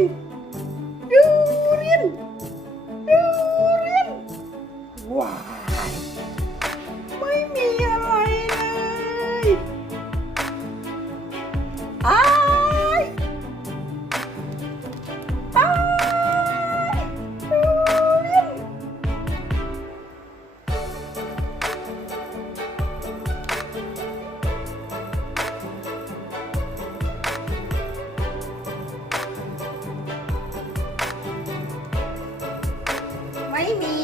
รี ไม่มี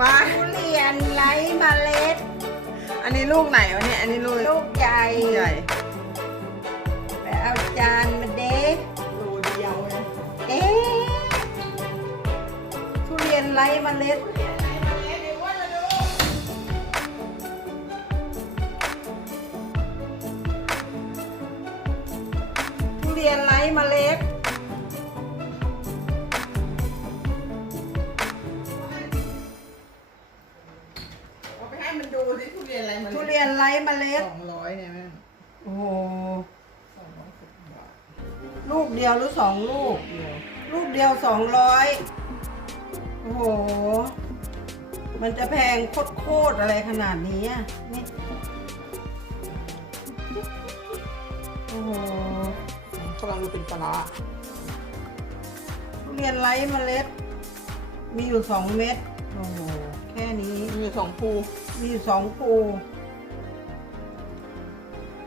วาทุเรียนไร้เมล็ด อันนี้ลูกไหนวะเนี่ย อันนี้ลูกลูกใหญ่ใหญ่ไปเอาจานมาเด็กลูกเดียวเลยเอ๊ะทุเรียนไร้เมล็ดทุเรียนไร้เมล็ด มันดูสิทุเรียนอะไรมันทุเรียนไร้เมล็ดสองร้อยเนี่ยแม่โอ้โหสองร้อยสิบบาทลูกเดียวหรือสองลูก เดียวลูกเดียวสองร้อยโอ้โห มันจะแพงโคตรๆอะไรขนาดนี้อะนี่โอ้โหกำลังดูเป็นปลาร้าทุเรียนไร้เมล็ด มีอยู่สองเม็ดโอ้โห แค่นี้มีอยู่ สองภูมีอยู่สองปู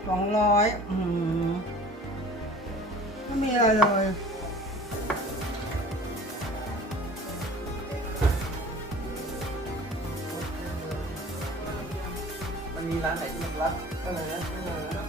สองร้อยอืมไม่มีอะไรเลย มันมีร้านไหนที่มันรับก็เลยนะ